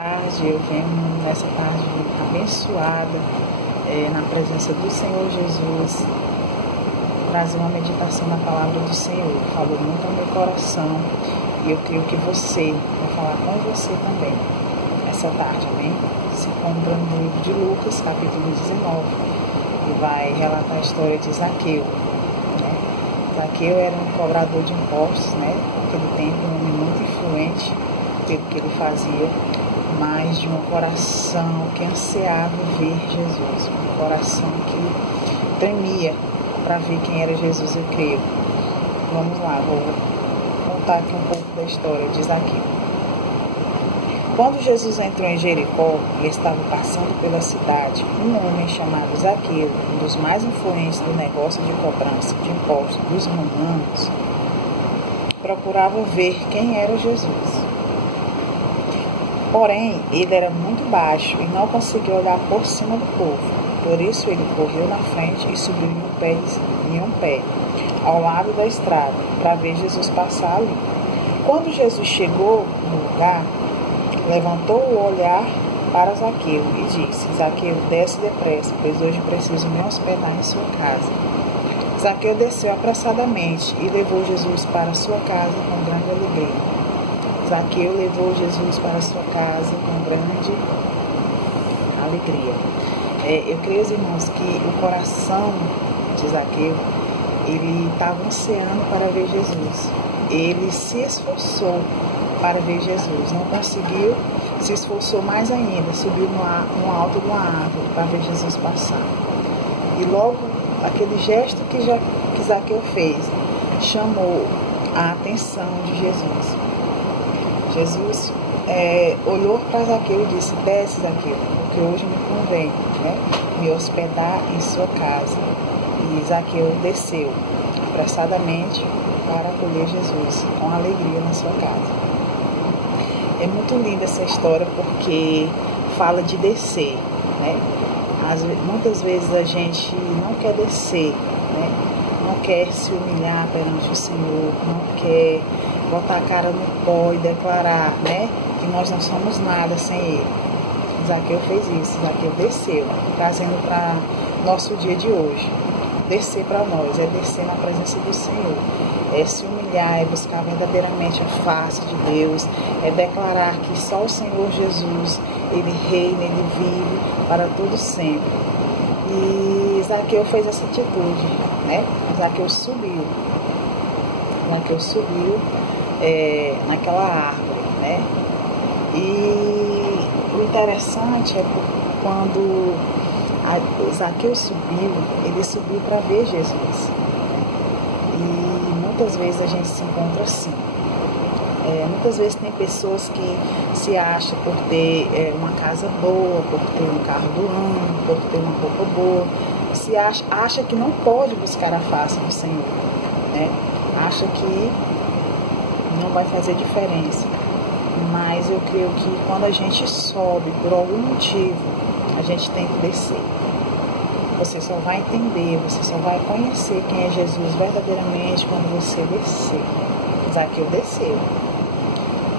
Eu venho nessa tarde abençoada, na presença do Senhor Jesus, trazer uma meditação na palavra do Senhor. Falou muito ao meu coração e eu creio que você vai falar com você também essa tarde, amém? Se encontra no livro de Lucas, capítulo 19, e vai relatar a história de Zaqueu. Zaqueu era um cobrador de impostos, naquele tempo, um homem muito influente pelo que ele fazia, mas de um coração que ansiava ver Jesus, um coração que tremia para ver quem era Jesus, eu creio. Vamos lá, vou contar aqui um pouco da história de Zaqueu. Quando Jesus entrou em Jericó, ele estava passando pela cidade. Um homem chamado Zaqueu, um dos mais influentes do negócio de cobrança de impostos dos romanos, procurava ver quem era Jesus. Porém, ele era muito baixo e não conseguia olhar por cima do povo. Por isso, ele correu na frente e subiu em um pé, ao lado da estrada, para ver Jesus passar ali. Quando Jesus chegou no lugar, levantou o olhar para Zaqueu e disse: Zaqueu, desce depressa, pois hoje preciso me hospedar em sua casa. Zaqueu desceu apressadamente e levou Jesus para sua casa com grande alegria. Zaqueu levou Jesus para sua casa com grande alegria. Eu creio, irmãos, que o coração de Zaqueu, ele estava ansiando para ver Jesus. Ele se esforçou para ver Jesus. Não conseguiu, se esforçou mais ainda, subiu no alto de uma árvore para ver Jesus passar. E logo, aquele gesto que Zaqueu fez, chamou a atenção de Jesus. Jesus olhou para Zaqueu e disse: desce, Zaqueu, porque hoje me convém me hospedar em sua casa. E Zaqueu desceu apressadamente para acolher Jesus com alegria na sua casa. É muito linda essa história porque fala de descer, Muitas vezes a gente não quer descer, não quer se humilhar perante o Senhor, não quer botar a cara no pó e declarar, que nós não somos nada sem Ele. Zaqueu fez isso, Zaqueu desceu, trazendo para nosso dia de hoje. Descer para nós, é descer na presença do Senhor, é se humilhar, é buscar verdadeiramente a face de Deus, é declarar que só o Senhor Jesus, Ele reina, Ele vive para todo sempre. E Zaqueu fez essa atitude, Zaqueu subiu naquela árvore, E o interessante é que quando Zaqueu subiu, ele subiu para ver Jesus. E muitas vezes a gente se encontra assim. Muitas vezes tem pessoas que se acham por ter uma casa boa, por ter um carro do ano, por ter uma roupa boa, acha que não pode buscar a face do Senhor, acha que não vai fazer diferença. Mas eu creio que quando a gente sobe por algum motivo, a gente tem que descer. Você só vai entender, você só vai conhecer quem é Jesus verdadeiramente quando você descer. Zaqueu desceu.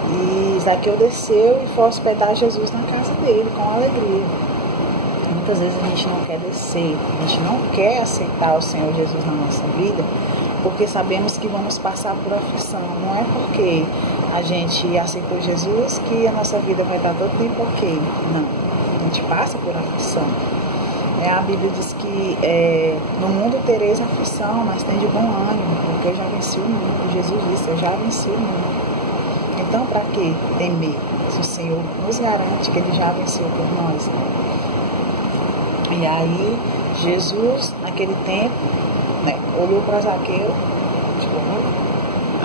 E Zaqueu desceu e foi hospedar Jesus na casa dele com alegria. Muitas vezes a gente não quer descer, a gente não quer aceitar o Senhor Jesus na nossa vida, porque sabemos que vamos passar por aflição. Não é porque a gente aceitou Jesus que a nossa vida vai estar todo tempo ok. Não, a gente passa por aflição. A Bíblia diz que no mundo tereis aflição, mas tem de bom ânimo, porque eu já venci o mundo. Jesus disse: eu já venci o mundo. Então, para que temer, se o Senhor nos garante que Ele já venceu por nós? E aí, Jesus, naquele tempo, olhou para Zaqueu,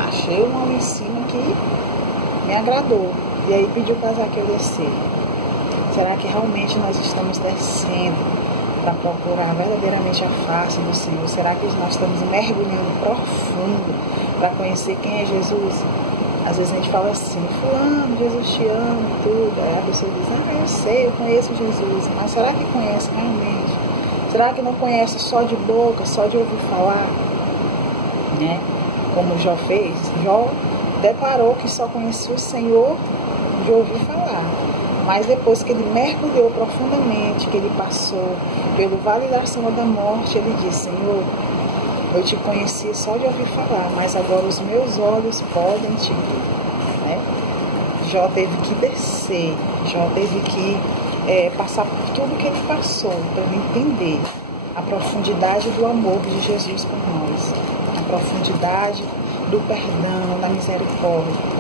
achei um ali em cima que me agradou. E aí pediu para Zaqueu descer. Será que realmente nós estamos descendo para procurar verdadeiramente a face do Senhor? Será que nós estamos mergulhando profundo para conhecer quem é Jesus? Às vezes a gente fala assim: fulano, Jesus te ama e tudo. Aí a pessoa diz: eu sei, eu conheço Jesus. Mas será que conhece realmente? Será que não conhece só de boca, só de ouvir falar? Como Jó fez. Jó declarou que só conhecia o Senhor de ouvir falar. Mas depois que ele mergulhou profundamente, que ele passou pelo vale da sombra da morte, ele disse: Senhor, eu te conheci só de ouvir falar, mas agora os meus olhos podem te ver, né? Jó teve que descer, Jó teve que passar por tudo que ele passou para ele entender a profundidade do amor de Jesus por nós, a profundidade do perdão, da misericórdia.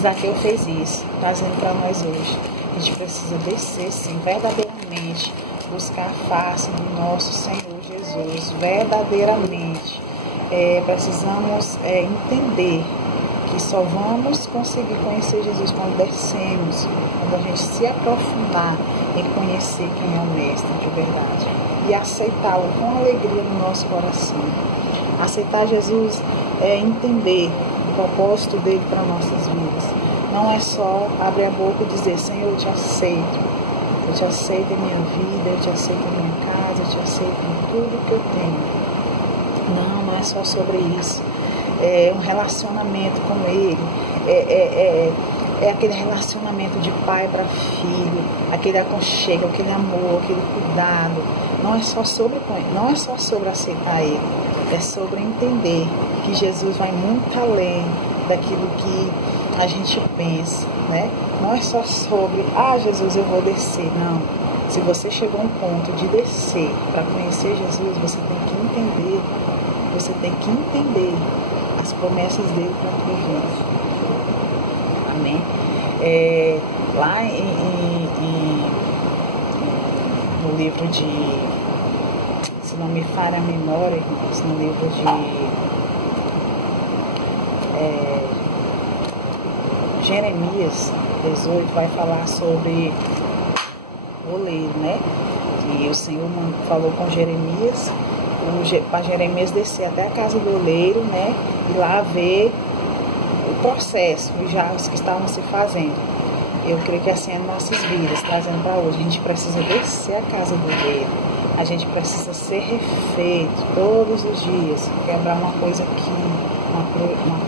Zaqueu fez isso, trazendo para nós hoje. A gente precisa descer, sim, verdadeiramente, buscar a face do nosso Senhor Jesus, verdadeiramente. Precisamos entender que só vamos conseguir conhecer Jesus quando descemos, quando a gente se aprofundar em conhecer quem é o Mestre de verdade e aceitá-lo com alegria no nosso coração. Aceitar Jesus é entender o propósito dele para nossas vidas. Não é só abrir a boca e dizer: Senhor, eu te aceito em minha vida, eu te aceito em minha casa, eu te aceito em tudo que eu tenho. Não é só sobre isso. É um relacionamento com ele, é aquele relacionamento de pai para filho, aquele aconchego, aquele amor, aquele cuidado. Não é só sobre aceitar ele, é sobre entender que Jesus vai muito além daquilo que a gente pensa, né? Não é só sobre, Jesus, eu vou descer. Não. Se você chegou a um ponto de descer para conhecer Jesus, você tem que entender as promessas dele para a tua vida. Amém? Lá no livro de, se não me falha a memória, irmãos, no livro de Jeremias 18 vai falar sobre o oleiro, né? E o Senhor falou com Jeremias, para Jeremias descer até a casa do oleiro, né? E lá ver o processo, os jarros que estavam se fazendo. Eu creio que assim é nossas vidas, trazendo para hoje. A gente precisa descer a casa do oleiro. A gente precisa ser refeito todos os dias, quebrar uma coisa aqui, uma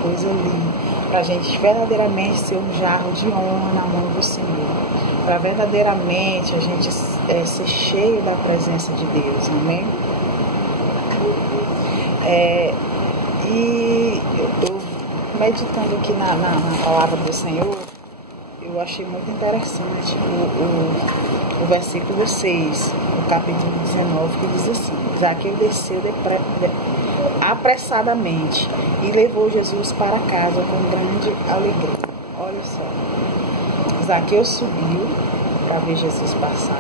coisa ali, para a gente verdadeiramente ser um jarro de honra na mão do Senhor, para verdadeiramente a gente ser cheio da presença de Deus, amém? E eu meditando aqui na palavra do Senhor, eu achei muito interessante o versículo 6, no capítulo 19, que diz assim: Zaqueu desceu apressadamente e levou Jesus para casa com grande alegria. Olha só, Zaqueu subiu para ver Jesus passar.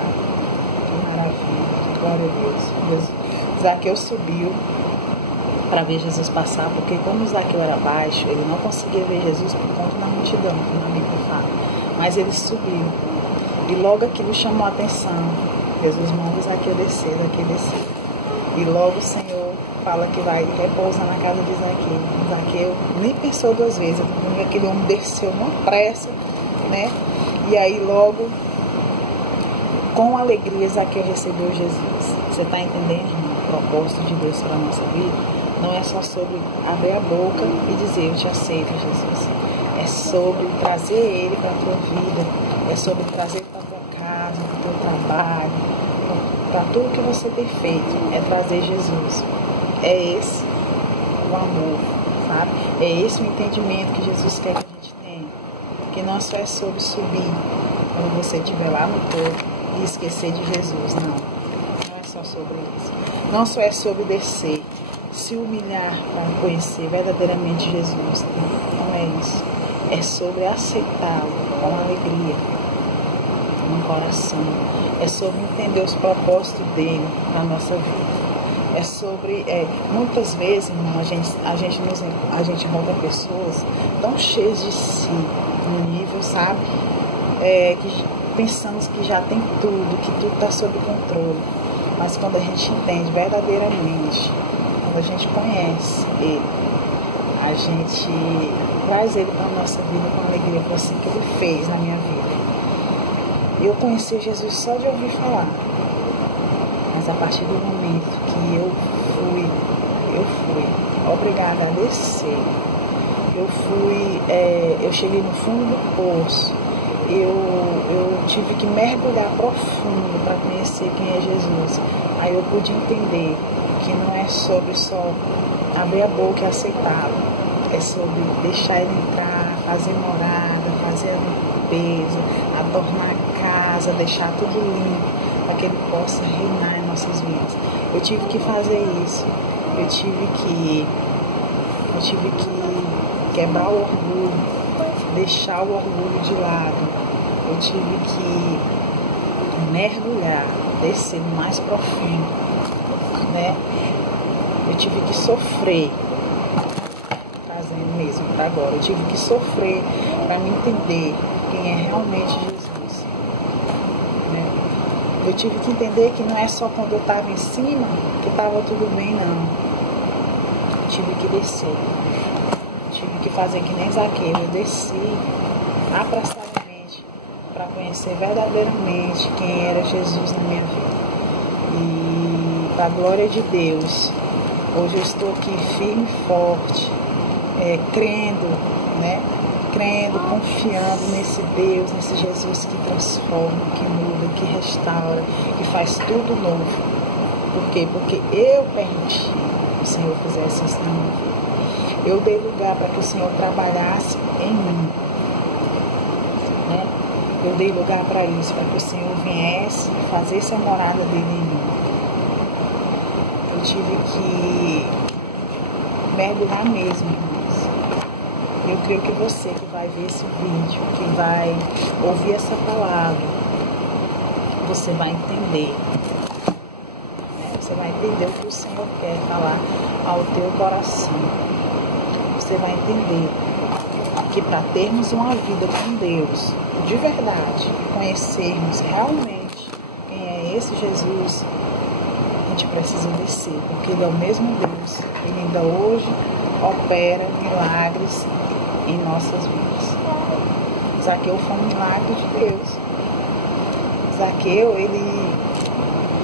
Que maravilha, glória a Deus. Zaqueu subiu para ver Jesus passar, porque como Zaqueu era baixo, ele não conseguia ver Jesus por conta da multidão, como a Bíblia fala. Mas ele subiu, e logo aquilo chamou a atenção. Jesus manda Zaqueu descer, e logo o Senhor fala que vai repousar na casa de Zaqueu. Zaqueu nem pensou duas vezes, aquele homem desceu numa pressa, né? E aí logo, com alegria, Zaqueu recebeu Jesus. Você está entendendo, irmão, o propósito de Deus para a nossa vida? Não é só sobre abrir a boca e dizer: eu te aceito, Jesus. É sobre trazer Ele para a tua vida, é sobre trazer para a tua casa, para o teu trabalho, para tudo que você tem feito, é trazer Jesus. É esse o amor, sabe? É esse o entendimento que Jesus quer que a gente tenha. Que não só é sobre subir quando você estiver lá no topo e esquecer de Jesus, não. Não é só sobre isso. Não só é sobre descer, se humilhar para conhecer verdadeiramente Jesus. Não é isso. É sobre aceitá-lo com alegria no coração. É sobre entender os propósitos dele na nossa vida. É sobre, muitas vezes, irmão, a gente encontra pessoas tão cheias de si, no nível, sabe? Que pensamos que já tem tudo, que tudo está sob controle. Mas quando a gente entende verdadeiramente, quando a gente conhece ele, a gente traz ele para a nossa vida com alegria. Foi assim que ele fez na minha vida. Eu conheci Jesus só de ouvir falar. Mas a partir do momento que eu fui obrigada a descer, eu cheguei no fundo do poço eu tive que mergulhar profundo para conhecer quem é Jesus. Aí eu pude entender que não é sobre só abrir a boca e aceitá-lo. É sobre deixar ele entrar, fazer morada, fazer a limpeza, adornar a casa, deixar tudo limpo, para que ele possa reinar em nossas vidas. Eu tive que fazer isso. Eu tive que quebrar o orgulho, deixar o orgulho de lado. Eu tive que mergulhar, descer mais profundo, né? Eu tive que sofrer, trazendo mesmo para agora. Eu tive que sofrer para me entender quem é realmente Jesus, né? Eu tive que entender que não é só quando eu estava em cima que estava tudo bem, não. Eu tive que descer. Tive que fazer que nem Zaqueu. Eu desci apressadamente para conhecer verdadeiramente quem era Jesus na minha vida. E, para a glória de Deus, hoje eu estou aqui firme e forte, crendo, né? Crendo, confiando nesse Deus, nesse Jesus que transforma, que muda, que restaura, que faz tudo novo. Por quê? Porque eu permiti que o Senhor fizesse isso na minha vida. Eu dei lugar para que o Senhor trabalhasse em mim, né? Eu dei lugar para isso, para que o Senhor viesse fazer essa morada dele em mim. Eu tive que mergulhar mesmo, irmãos. Eu creio que você que vai ver esse vídeo, que vai ouvir essa palavra, você vai entender, né? Você vai entender o que o Senhor quer falar ao teu coração. Você vai entender que para termos uma vida com Deus de verdade e conhecermos realmente quem é esse Jesus, a gente precisa descer, porque Ele é o mesmo Deus. Ele ainda hoje opera milagres em nossas vidas. Zaqueu foi um milagre de Deus. Zaqueu, ele,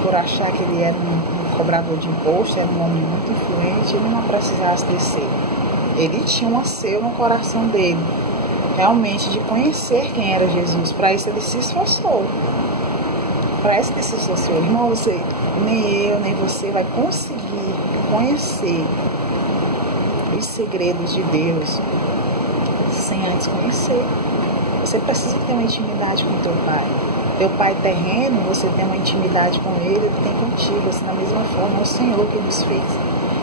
por achar que ele era um cobrador de imposto, era um homem muito influente, ele não precisasse descer. Ele tinha um anseio no coração dele, realmente, de conhecer quem era Jesus. Para isso ele se esforçou. Para isso ele se esforçou. Irmão, nem eu, nem você vai conseguir conhecer os segredos de Deus sem antes conhecer. Você precisa ter uma intimidade com teu pai. Teu pai terreno, você tem uma intimidade com ele, ele tem contigo. Assim, da mesma forma, é o Senhor que nos fez.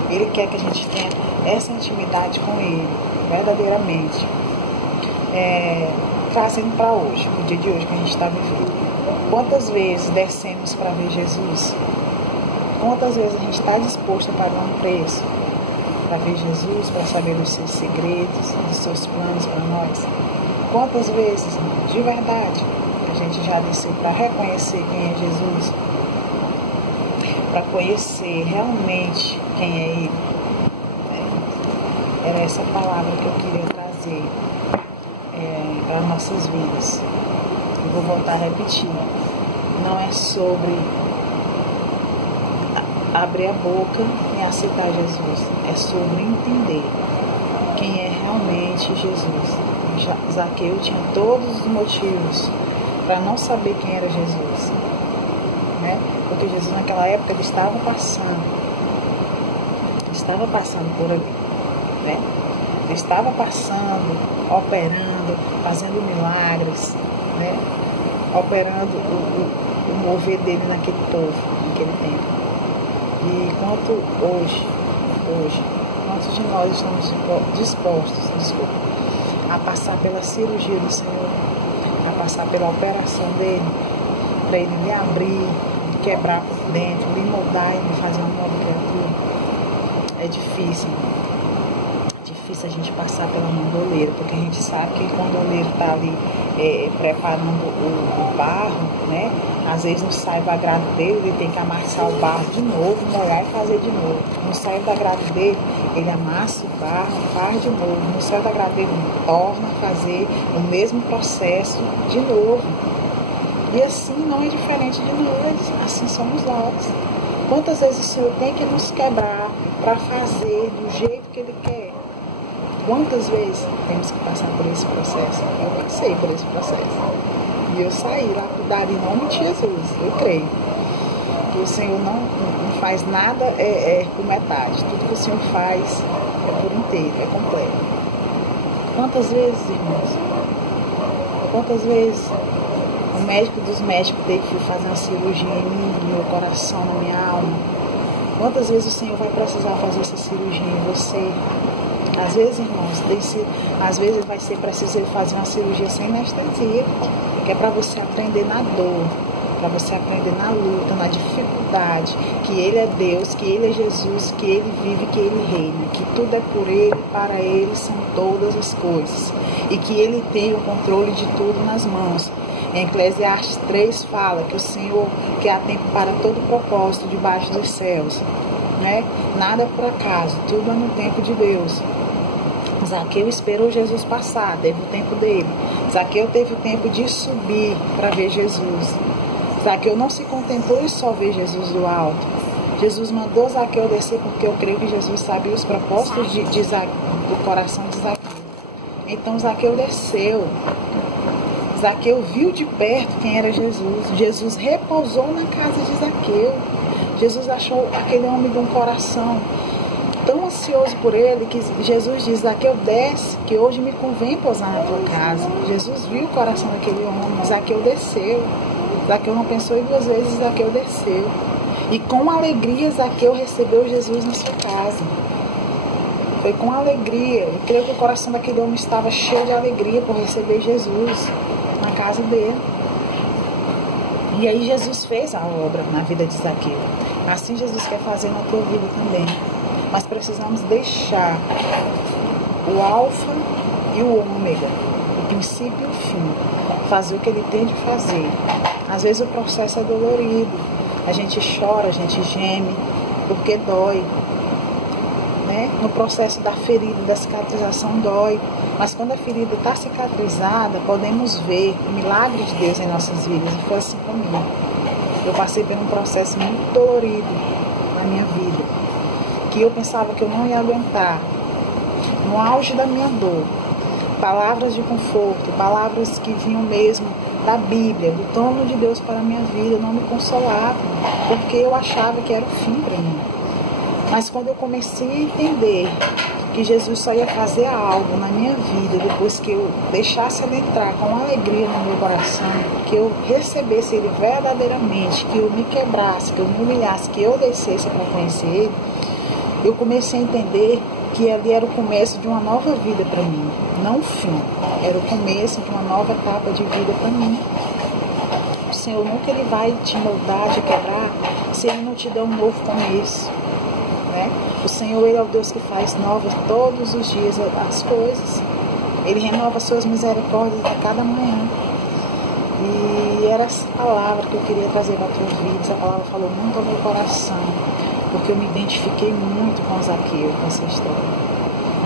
Ele quer que a gente tenha essa intimidade com Ele, verdadeiramente. Trazendo para hoje, o dia de hoje que a gente está vivendo. Quantas vezes descemos para ver Jesus? Quantas vezes a gente está disposto a pagar um preço para ver Jesus, para saber dos seus segredos, dos seus planos para nós? Quantas vezes, de verdade, a gente já desceu para reconhecer quem é Jesus? Para conhecer realmente quem é Ele. Era essa palavra que eu queria trazer para nossas vidas. Eu vou voltar a repetir. Não é sobre abrir a boca e aceitar Jesus. É sobre entender quem é realmente Jesus. Zaqueu tinha todos os motivos para não saber quem era Jesus, né? Porque Jesus naquela época ele estava passando por ali, né? Ele estava passando, operando, fazendo milagres, né? Operando o mover dele naquele povo, naquele tempo. E quantos de nós estamos dispostos, a passar pela cirurgia do Senhor, a passar pela operação dele, para ele lhe abrir, quebrar por dentro, lhe moldar e lhe fazer uma nova criatura? É difícil, a gente passar pela mão do oleiro, porque a gente sabe que quando o oleiro está ali preparando o barro, né, às vezes não sai do agrado dele, ele tem que amassar o barro de novo, molhar e fazer de novo. Não sai do agrado dele, ele amassa o barro, faz de novo. Não sai do agrado dele, ele torna a fazer o mesmo processo de novo. E assim não é diferente de nós, assim somos nós. Quantas vezes o Senhor tem que nos quebrar para fazer do jeito que Ele quer? Quantas vezes temos que passar por esse processo? Eu passei por esse processo. E eu saí lapidada em nome de Jesus. Eu creio que o Senhor não faz nada por metade. Tudo que o Senhor faz é por inteiro, é completo. Quantas vezes, irmãos? Quantas vezes o médico dos médicos teve que fazer uma cirurgia em mim, no meu coração, na minha alma? Quantas vezes o Senhor vai precisar fazer essa cirurgia em você? Às vezes, irmãos, às vezes vai ser preciso ele fazer uma cirurgia sem anestesia, que é para você aprender na dor, para você aprender na luta, na dificuldade, que Ele é Deus, que Ele é Jesus, que Ele vive, que Ele reina, que tudo é por Ele, para Ele são todas as coisas, e que Ele tem o controle de tudo nas mãos. Em Eclesiastes 3 fala que o Senhor, que há tempo para todo propósito debaixo dos céus, né? Nada é por acaso, tudo é no tempo de Deus. Zaqueu esperou Jesus passar, teve o tempo dele. Zaqueu teve o tempo de subir para ver Jesus. Zaqueu não se contentou em só ver Jesus do alto. Jesus mandou Zaqueu descer porque eu creio que Jesus sabia os propósitos do coração de Zaqueu. Então Zaqueu desceu. Zaqueu viu de perto quem era Jesus. Jesus repousou na casa de Zaqueu. Jesus achou aquele homem de um coração tão ansioso por ele que Jesus diz: Zaqueu, desce, que hoje me convém pousar na tua casa. Jesus viu o coração daquele homem. Zaqueu desceu. Zaqueu não pensou em duas vezes, Zaqueu desceu. E com alegria Zaqueu recebeu Jesus na sua casa. Foi com alegria. Eu creio que o coração daquele homem estava cheio de alegria por receber Jesus na casa dele. E aí Jesus fez a obra na vida de Zaqueu. Assim Jesus quer fazer na tua vida também. Mas precisamos deixar o alfa e o ômega, o princípio e o fim, fazer o que ele tem de fazer. Às vezes o processo é dolorido, a gente chora, a gente geme, porque dói, né? No processo da ferida, da cicatrização dói, mas quando a ferida está cicatrizada, podemos ver o milagre de Deus em nossas vidas. E foi assim comigo. Eu passei por um processo muito dolorido na minha vida, que eu pensava que eu não ia aguentar. No auge da minha dor, palavras de conforto, palavras que vinham mesmo da Bíblia, do trono de Deus para a minha vida, não me consolavam, porque eu achava que era o fim para mim. Mas quando eu comecei a entender que Jesus só ia fazer algo na minha vida depois que eu deixasse ele entrar com alegria no meu coração, que eu recebesse ele verdadeiramente, que eu me quebrasse, que eu me humilhasse, que eu descesse para conhecer ele, eu comecei a entender que ali era o começo de uma nova vida para mim, não o fim, era o começo de uma nova etapa de vida para mim. O Senhor nunca ele vai te moldar, te quebrar, se ele não te der um novo começo, né? O Senhor, ele é o Deus que faz novas todos os dias as coisas, ele renova suas misericórdias a cada manhã. E era essa palavra que eu queria trazer para a tua vida. Essa palavra falou muito ao meu coração, porque eu me identifiquei muito com Zaqueu, com essa história.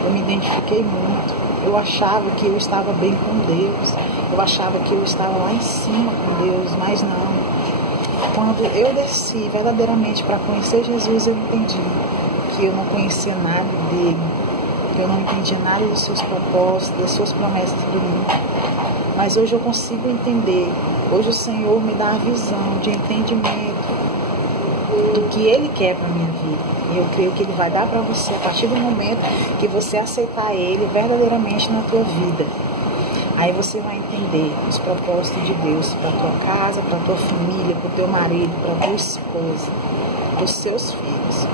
Eu me identifiquei muito. Eu achava que eu estava bem com Deus, eu achava que eu estava lá em cima com Deus, mas não. Quando eu desci verdadeiramente para conhecer Jesus, eu entendi que eu não conhecia nada dele, que eu não entendia nada dos seus propósitos, das suas promessas para mim. Mas hoje eu consigo entender. Hoje o Senhor me dá a visão de entendimento do que Ele quer para a minha vida. E eu creio que Ele vai dar para você a partir do momento que você aceitar Ele verdadeiramente na tua vida. Aí você vai entender os propósitos de Deus para a tua casa, para a tua família, para o teu marido, para a tua esposa, para os seus filhos.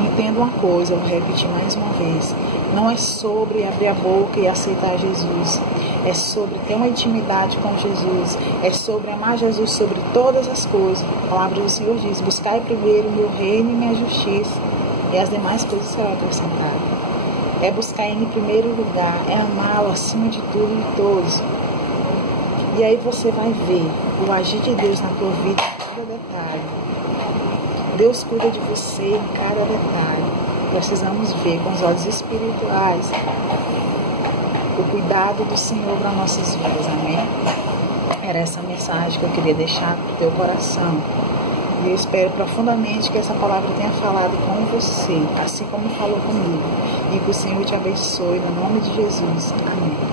Entenda uma coisa, eu vou repetir mais uma vez. Não é sobre abrir a boca e aceitar Jesus. É sobre ter uma intimidade com Jesus. É sobre amar Jesus sobre todas as coisas. A palavra do Senhor diz: buscai primeiro o meu reino e minha justiça, e as demais coisas serão acrescentadas. É buscar Ele em primeiro lugar. É amá-lo acima de tudo e de todos. E aí você vai ver o agir de Deus na tua vida em cada detalhe. Deus cuida de você em cada detalhe. Precisamos ver com os olhos espirituais o cuidado do Senhor para nossas vidas, amém? Era essa mensagem que eu queria deixar para o teu coração. E eu espero profundamente que essa palavra tenha falado com você, assim como falou comigo. E que o Senhor te abençoe, no nome de Jesus. Amém.